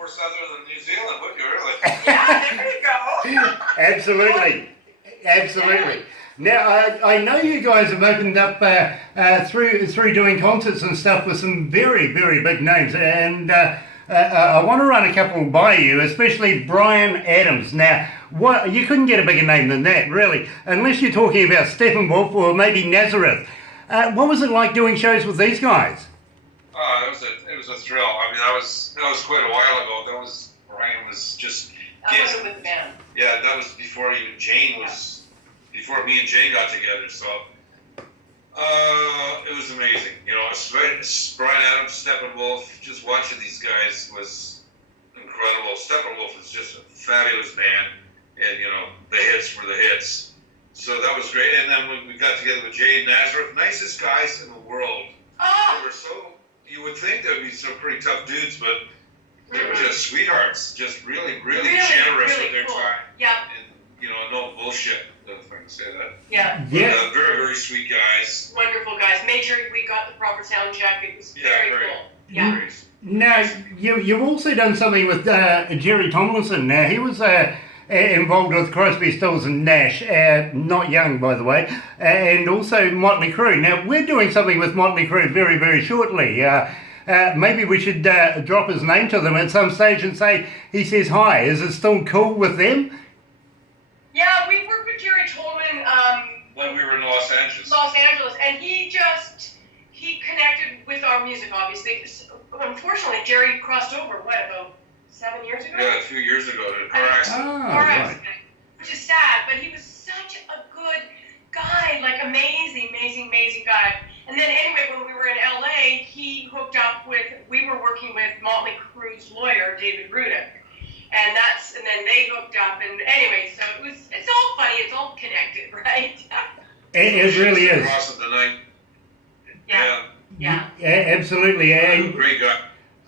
more southern than New Zealand, would you really? Yeah, there you go. Absolutely. Now, I know you guys have opened up through doing concerts and stuff with some very, very big names, and I want to run a couple by you, especially Bryan Adams. Now, you couldn't get a bigger name than that, really, unless you're talking about Steppenwolf or maybe Nazareth. What was it like doing shows with these guys? It was a thrill. I mean, that was quite a while ago. Bryan was just. That wasn't with the band. Yeah, that was before even Jane was. Before me and Jane got together, so it was amazing. You know, Bryan Adams, Steppenwolf, just watching these guys was incredible. Steppenwolf is just a fabulous band, and you know the hits were the hits. So that was great. And then when we got together with Jane Nazareth, nicest guys in the world. Oh. They were you would think they'd be some pretty tough dudes, but they were just sweethearts, just really, really generous with their time. Yeah. And you know, no bullshit. If I can say that. Yeah. Very, very sweet guys. Wonderful guys. Made sure we got the proper sound check. It was very cool. Yeah. Great. Now, you've also done something with Jerry Tomlinson. Now, he was involved with Crosby, Stills and Nash, not young, by the way, and also Motley Crue. Now, we're doing something with Motley Crue very, very shortly. Maybe we should drop his name to them at some stage and say, he says hi. Is it still cool with them? Yeah, we worked with Jerry Tolman when we were in Los Angeles. And he connected with our music, obviously. Unfortunately, Jerry crossed over, about 7 years ago? Yeah, a few years ago, in a car accident. Which is sad, but he was such a good guy, like amazing guy. And then anyway, when we were in LA, we were working with Motley Crue's lawyer, David Rudick. And then they hooked up, and anyway, so it's all funny, it's all connected, right? It really is. Awesome tonight. Yeah. Absolutely. And great guy.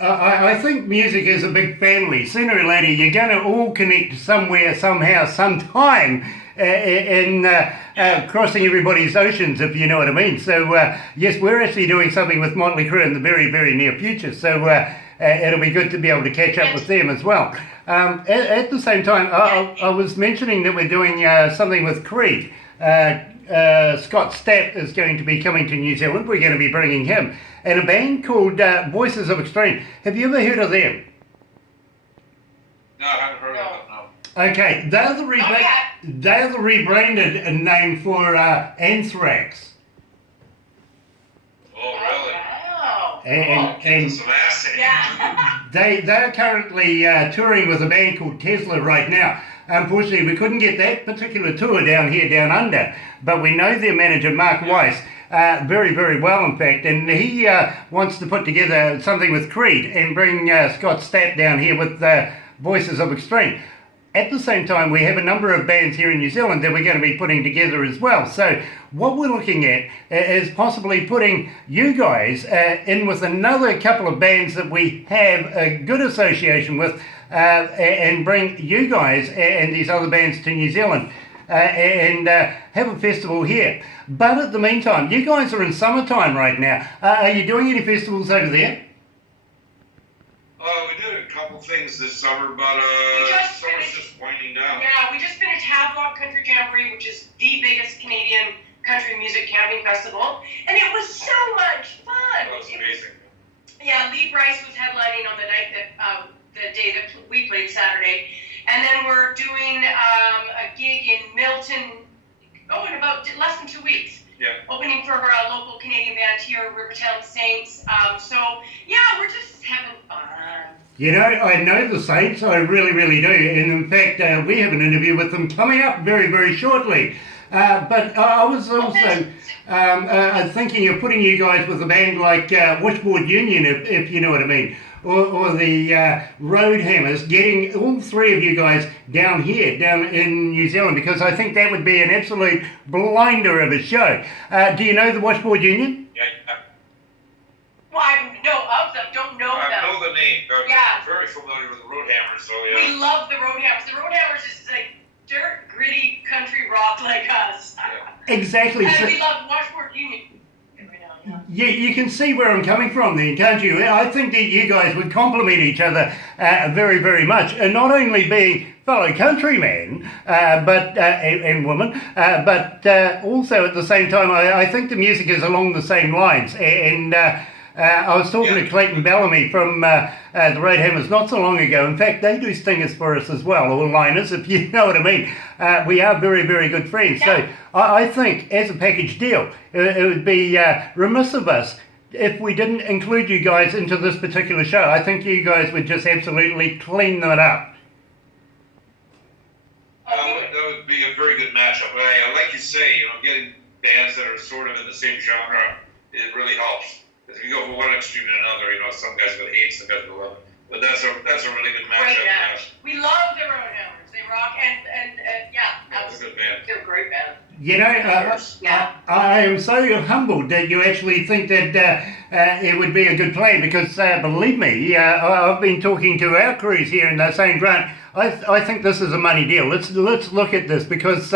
I think music is a big family. Sooner or later, you're going to all connect somewhere, somehow, sometime in crossing everybody's oceans, if you know what I mean. So, yes, we're actually doing something with Motley Crue in the very, very near future. So, it'll be good to be able to catch up with them as well. At the same time, I was mentioning that we're doing something with Creed. Scott Stapp is going to be coming to New Zealand. We're going to be bringing him. And a band called Voices of Extreme. Have you ever heard of them? No, I haven't heard of them, no. Okay, they're the rebranded name for Anthrax. Oh, really? Wow. And some ass. Yeah. they're currently touring with a band called Tesla right now. Unfortunately, we couldn't get that particular tour down here, down under, but we know their manager, Mark Weiss, very, very well, in fact, and he wants to put together something with Creed and bring Scott Stapp down here with Voices of Extreme. At the same time, we have a number of bands here in New Zealand that we're going to be putting together as well. So what we're looking at is possibly putting you guys in with another couple of bands that we have a good association with, and bring you guys and these other bands to New Zealand and have a festival here. But at the meantime, you guys are in summertime right now. Are you doing any festivals over there? We did a couple things this summer, but summer's just winding down. Yeah, we just finished Havelock Country Jamboree, which is the biggest Canadian country music camping festival, and it was so much fun. That was amazing. Lee Bryce was headlining on the night that the day that we played Saturday, and then we're doing a gig in Milton. In about less than 2 weeks. Yeah. Opening for our local Canadian band here, Rivertown Saints. We're just having fun. You know, I know the Saints, I really, really do. And in fact, we have an interview with them coming up very, very shortly. But I was also thinking of putting you guys with a band like Wishboard Union, if you know what I mean. Or the Road Hammers, getting all three of you guys down here, down in New Zealand, because I think that would be an absolute blinder of a show. Do you know the Washboard Union? Yeah. Well, I know of them, don't know them. I know the name. Yeah. I'm very familiar with the Road Hammers, so yeah. We love the Road Hammers. The Road Hammers is like dirt, gritty country rock like us. Exactly. And we love Washboard Union. Right now, You can see where I'm coming from then, can't you? I think that you guys would complement each other very, very much. And not only being fellow countrymen and women, but also at the same time, I think the music is along the same lines. And I was talking to Clayton Bellamy from the Roadhammers not so long ago. In fact, they do stingers for us as well, or liners, if you know what I mean. We are very, very good friends. So I think, as a package deal, it would be remiss of us if we didn't include you guys into this particular show. I think you guys would just absolutely clean that up. That would be a very good matchup. Like you say, getting bands that are sort of in the same genre, it really helps. If you go from one extreme to another, some guys will hate, some guys will love it. But that's a really good matchup. Great match. We love the Roadhammers. They rock, and that's a good band. They're a great band. I am so humbled that you actually think that it would be a good plan, because believe me, I've been talking to our crews here and they're saying, Grant, I think this is a money deal. Let's look at this, because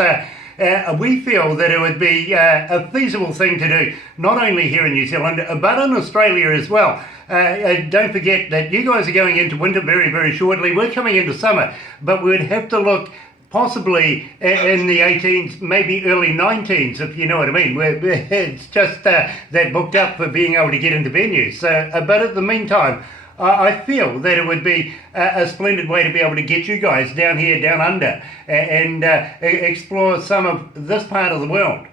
we feel that it would be a feasible thing to do, not only here in New Zealand, but in Australia as well. Don't forget that you guys are going into winter very, very shortly. We're coming into summer, but we'd have to look possibly in the 18s, maybe early 19s, if you know what I mean. It's just that booked up for being able to get into venues. So, but at the meantime, I feel that it would be a splendid way to be able to get you guys down here, down under, and explore some of this part of the world.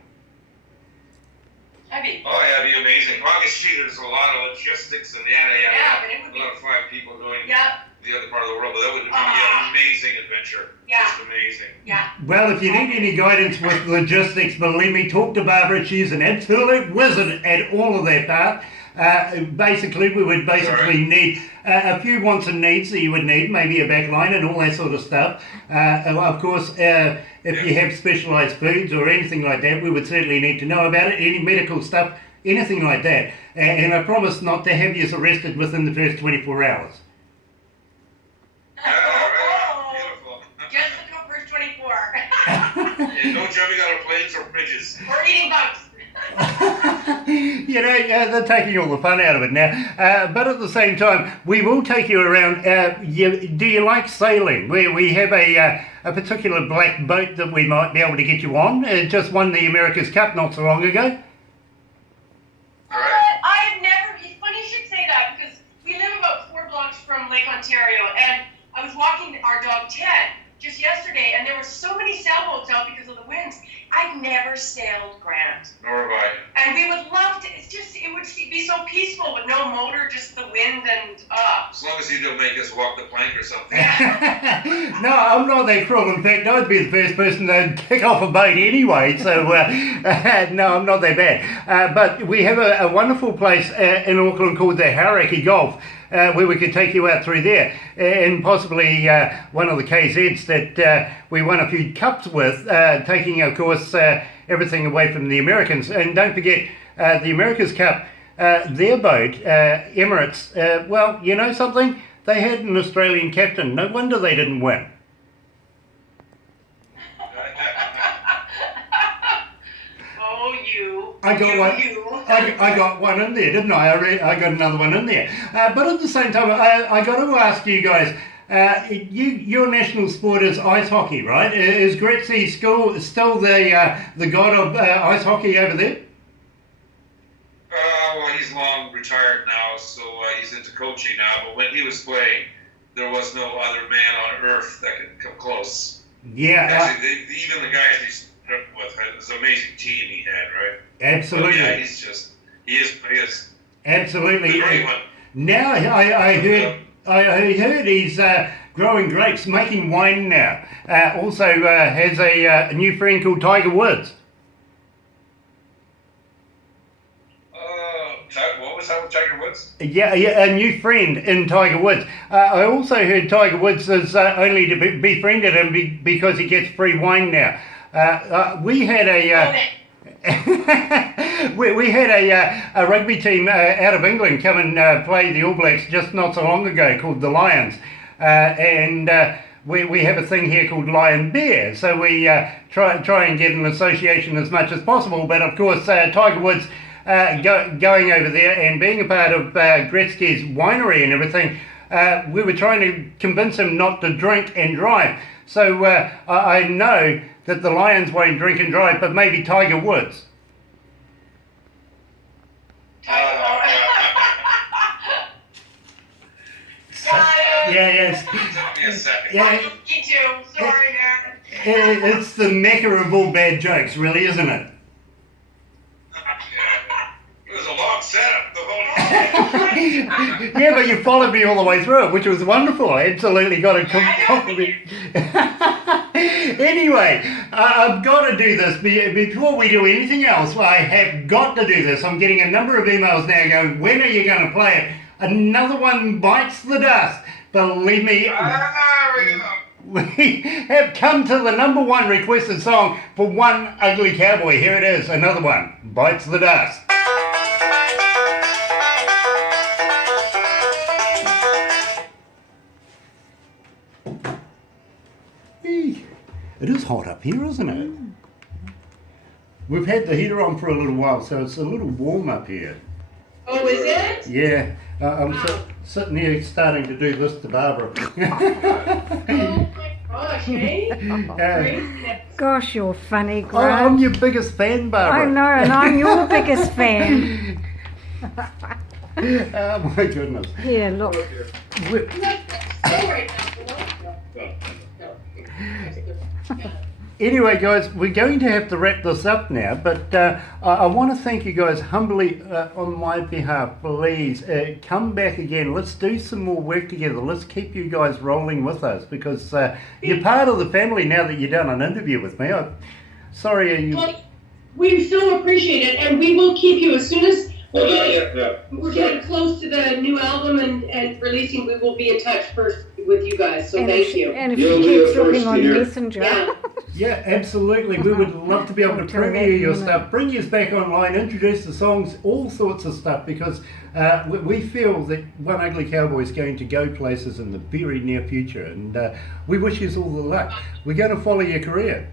That'd be That'd be amazing. Obviously, there's a lot of logistics and but it would a be lot of 5 people going to the other part of the world, but that would be an amazing adventure. Just amazing. Well, if you need any guidance with logistics, believe me, talk to Barbara. She's an absolute wizard at all of that part. Basically, we would need a few wants and needs that you would need, maybe a back line and all that sort of stuff. Of course, if you have specialised foods or anything like that, we would certainly need to know about it. Any medical stuff, anything like that. And I promise not to have you arrested within the first 24 hours. Beautiful. Just the first 24. And no jumping out of planes or bridges. Or eating bugs. They're taking all the fun out of it now. But at the same time, we will take you around. Do you like sailing? We have a particular black boat that we might be able to get you on. It just won the America's Cup not so long ago. I've never, it's funny you should say that, because we live about 4 blocks from Lake Ontario, and I was walking our dog Ted just yesterday, and there were so many sailboats out because of the winds. I've never sailed, Grant. Nor have I. And we would love to, it would be so peaceful with no motor, just the wind and As long as you don't make us walk the plank or something. No, I'm not that cruel. In fact, I'd be the first person to kick off a boat anyway, so no, I'm not that bad. But we have a wonderful place in Auckland called the Hauraki Golf, where we could take you out through there, and possibly one of the KZs that we won a few cups with, taking, of course, everything away from the Americans. And don't forget, the America's Cup, their boat, Emirates, well, you know something? They had an Australian captain. No wonder they didn't win. oh, you. I got one. I got one in there, didn't I? I got another one in there. But at the same time, I got to ask you guys. Your national sport is ice hockey, right? Is Gretzky still the god of ice hockey over there? Well, he's long retired now, so he's into coaching now. But when he was playing, there was no other man on earth that could come close. Yeah. Actually, even the guys he's with, it was an amazing team he had, right? Absolutely. But yeah, he is. Absolutely. The great one. Now I heard he's growing grapes, making wine now. Also has a new friend called Tiger Woods. What was that with Tiger Woods? Yeah, a new friend in Tiger Woods. I also heard Tiger Woods is only to be befriended him because he gets free wine now. We had we had a rugby team out of England come and play the All Blacks just not so long ago called the Lions. And we have a thing here called Lion Bear. So we try and get an association as much as possible. But of course, Tiger Woods going over there and being a part of Gretzky's winery and everything, we were trying to convince him not to drink and drive. So I know that the Lions won't drink and drive, but maybe Tiger Woods. Yes. Yeah. Me too. Sorry, man. It's the mecca of all bad jokes, really, isn't it? It was a long setup the whole time. Yeah, but you followed me all the way through it, which was wonderful. I absolutely got a compliment. Anyway, I've got to do this. Before we do anything else, I have got to do this. I'm getting a number of emails now going, when are you going to play it? Another one bites the dust. Believe me, we have come to the number one requested song for One Ugly Cowboy. Here it is, another one, Bites the Dust. It is hot up here, isn't it? We've had the heater on for a little while, so it's a little warm up here. Oh, is it? Yeah, I'm sitting here starting to do this to Barbara. Oh my gosh, eh? Gosh, you're funny, I'm Grant. your biggest fan, Barbara. I know, and I'm your biggest fan. Oh my goodness. Here, look. Anyway, guys, we're going to have to wrap this up now, but I want to thank you guys humbly on my behalf. Please come back again. Let's do some more work together. Let's keep you guys rolling with us because you're part of the family now that you've done an interview with me. Sorry, you. Well, we so appreciate it, and we will keep you as soon as we're getting close to the new album and releasing. We will be in touch first with you guys. So And thank if, you. and if You'll she be the keeps looking first to on hear. Messenger. Yeah. Yeah, absolutely. We would love to be able to I'll tell that premiere in a your minute. stuff, bring you back online, introduce the songs, all sorts of stuff, because we feel that One Ugly Cowboy is going to go places in the very near future, and we wish you all the luck. We're going to follow your career.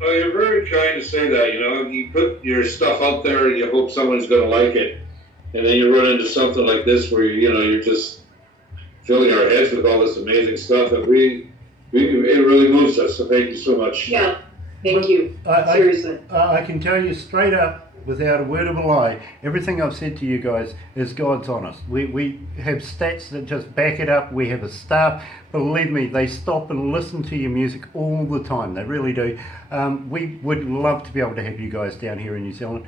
Well, you're very kind to say that. You know, you put your stuff out there and you hope someone's going to like it, and then you run into something like this where you're just filling our heads with all this amazing stuff, and it really moves us. So thank you so much. Yeah. Thank you. Seriously. I can tell you straight up, without a word of a lie, everything I've said to you guys is God's honest. We have stats that just back it up. We have a staff, believe me, they stop and listen to your music all the time. They really do. We would love to be able to have you guys down here in New Zealand.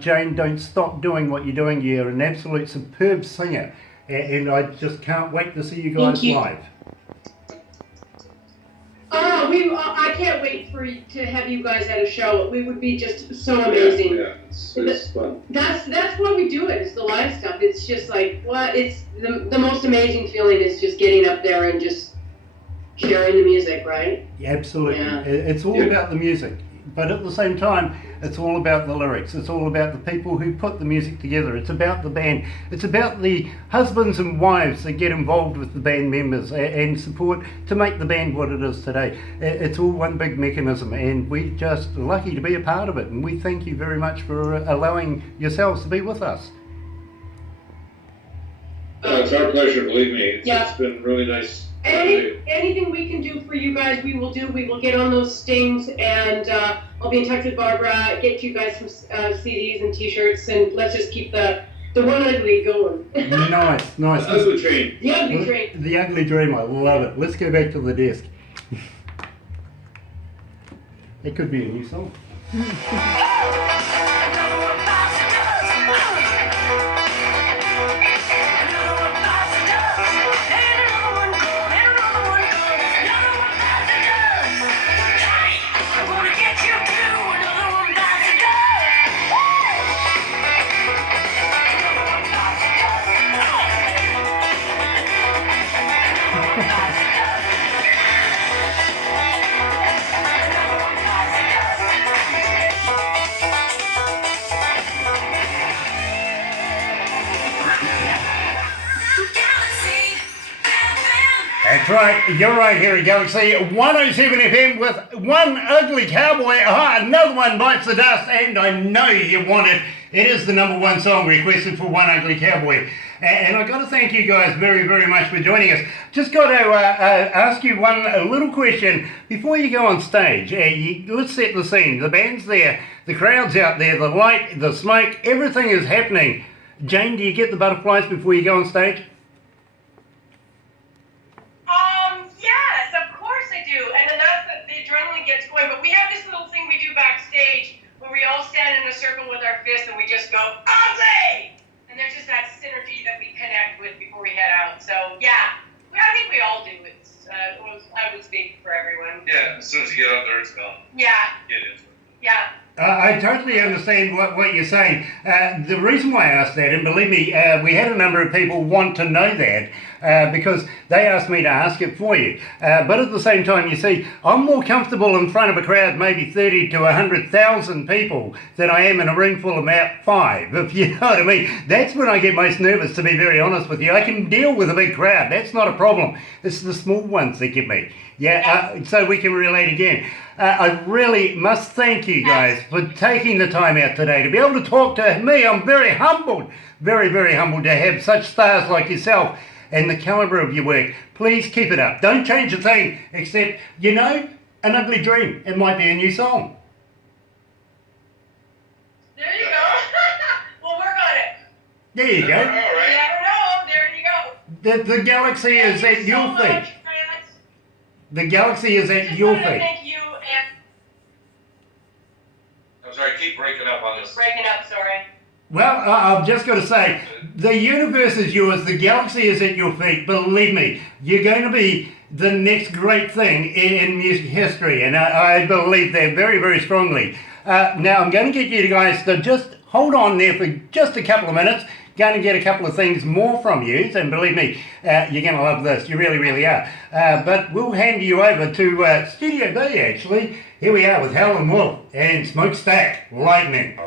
Jane, don't stop doing what you're doing. You're an absolute superb singer, and I just can't wait to see you guys Thank you. live. I can't wait to have you guys at a show. We would be just so amazing. Yeah, it's fun. That's why we do it. It's the live stuff. It's just like it's the most amazing feeling is just getting up there and just sharing the music, right? Absolutely. Yeah. It's all about the music, but at the same time, it's all about the lyrics. It's all about the people who put the music together. It's about the band. It's about the husbands and wives that get involved with the band members and support to make the band what it is today. It's all one big mechanism, and we're just lucky to be a part of it, and we thank you very much for allowing yourselves to be with us. It's our pleasure, believe me. Yeah. It's been really nice. Anything we can do for you guys, we will do. We will get on those stings, and I'll be in touch with Barbara, get you guys some CDs and T-shirts, and let's just keep the One Ugly going. Nice. Ugly train. The Ugly Train. The Ugly Dream, I love it. Let's go back to the desk. It could be a new song. That's right, you're right here at Galaxy 107 FM with One Ugly Cowboy. Another one bites the dust, and I know you want it. It is the #1 song requested for One Ugly Cowboy. And I've got to thank you guys very, very much for joining us. Just got to ask you a little question before you go on stage. Let's set the scene. The band's there, the crowd's out there, the light, the smoke, everything is happening. Jane, do you get the butterflies before you go on stage? Yes, of course I do. And then the adrenaline gets going. But we have this little thing we do backstage where we all stand in a circle with our fists and we just go, Aussie! And there's just that synergy that we connect with before we head out. So, yeah, I think we all do. I would speak for everyone. Yeah, as soon as you get out there, it's gone. Yeah. Get into it. Yeah. I totally understand what you're saying. The reason why I asked that, and believe me, we had a number of people want to know that because they asked me to ask it for you. But at the same time, you see, I'm more comfortable in front of a crowd, maybe 30 to 100,000 people, than I am in a room full of about 5, if you know what I mean. That's when I get most nervous, to be very honest with you. I can deal with a big crowd. That's not a problem. It's the small ones that get me. Yeah, so we can relate again. I really must thank you guys for taking the time out today to be able to talk to me. I'm very humbled, very, very humbled to have such stars like yourself and the calibre of your work. Please keep it up. Don't change a thing except, an ugly dream. It might be a new song. There you go. We'll work on it. There you go. All You right. never know. There you go. The galaxy is at your feet. The galaxy is at your feet. Thank you, and I'm sorry, keep breaking up on this. breaking up. Sorry. Well, I've just got to say, the universe is yours, the galaxy is at your feet. Believe me, you're going to be the next great thing in music history, and I believe that very, very strongly. Now, I'm going to get you guys to just hold on there for just a couple of minutes. Going to get a couple of things more from you, and believe me, you're going to love this. You really, really are. But we'll hand you over to Studio B, actually. Here we are with Howlin' Wolf and Smokestack Lightning.